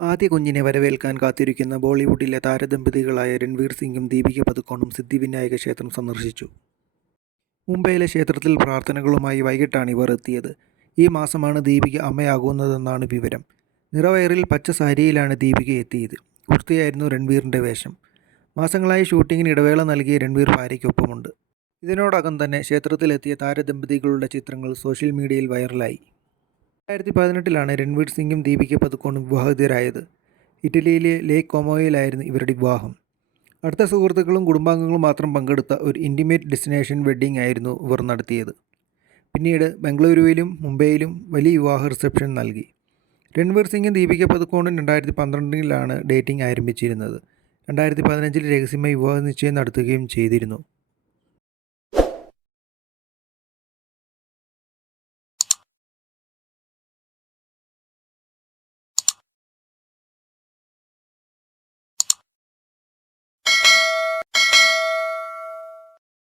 ആദ്യ കുഞ്ഞിനെ വരവേൽക്കാൻ കാത്തിരിക്കുന്ന ബോളിവുഡിലെ താരദമ്പതികളായ രൺവീർ സിംഗും ദീപിക പദുക്കോണും സിദ്ധിവിനായക ക്ഷേത്രം സന്ദർശിച്ചു. മുംബൈയിലെ ക്ഷേത്രത്തിൽ പ്രാർത്ഥനകളുമായി വൈകിട്ടാണ് ഇവർ എത്തിയത്. ഈ മാസമാണ് ദീപിക അമ്മയാകുന്നതെന്നാണ് വിവരം. നിറവയറിൽ പച്ച സാരിയിലാണ് ദീപിക എത്തിയത്. കുർത്തിയായിരുന്നു രൺവീറിന്റെ വേഷം. മാസങ്ങളായി ഷൂട്ടിങ്ങിന് ഇടവേള നൽകിയ രൺവീർ ഭാര്യയ്ക്കൊപ്പമുണ്ട്. ഇതിനോടകം തന്നെ ക്ഷേത്രത്തിലെത്തിയ താരദമ്പതികളുടെ ചിത്രങ്ങൾ സോഷ്യൽ മീഡിയയിൽ വൈറലായി. രണ്ടായിരത്തി പതിനെട്ടിലാണ് രൺവീർ സിംഗും ദീപിക പതുക്കോണും വിവാഹിതരായത്. ഇറ്റലിയിലെ ലേക്ക് കൊമോയിലായിരുന്നു ഇവരുടെ വിവാഹം. അടുത്ത സുഹൃത്തുക്കളും കുടുംബാംഗങ്ങളും മാത്രം പങ്കെടുത്ത ഒരു ഇന്റിമേറ്റ് ഡെസ്റ്റിനേഷൻ വെഡ്ഡിംഗ് ആയിരുന്നു ഇവർ നടത്തിയത്. പിന്നീട് ബംഗളൂരുവിലും മുംബൈയിലും വലിയ വിവാഹ റിസപ്ഷൻ നൽകി. രൺവീർ സിംഗും ദീപിക പതുക്കോണും രണ്ടായിരത്തി പന്ത്രണ്ടിലാണ് ഡേറ്റിംഗ് ആരംഭിച്ചിരുന്നത്. രണ്ടായിരത്തി പതിനഞ്ചിൽ രഹസ്യമായി വിവാഹ നിശ്ചയം നടത്തുകയും ചെയ്തിരുന്നു.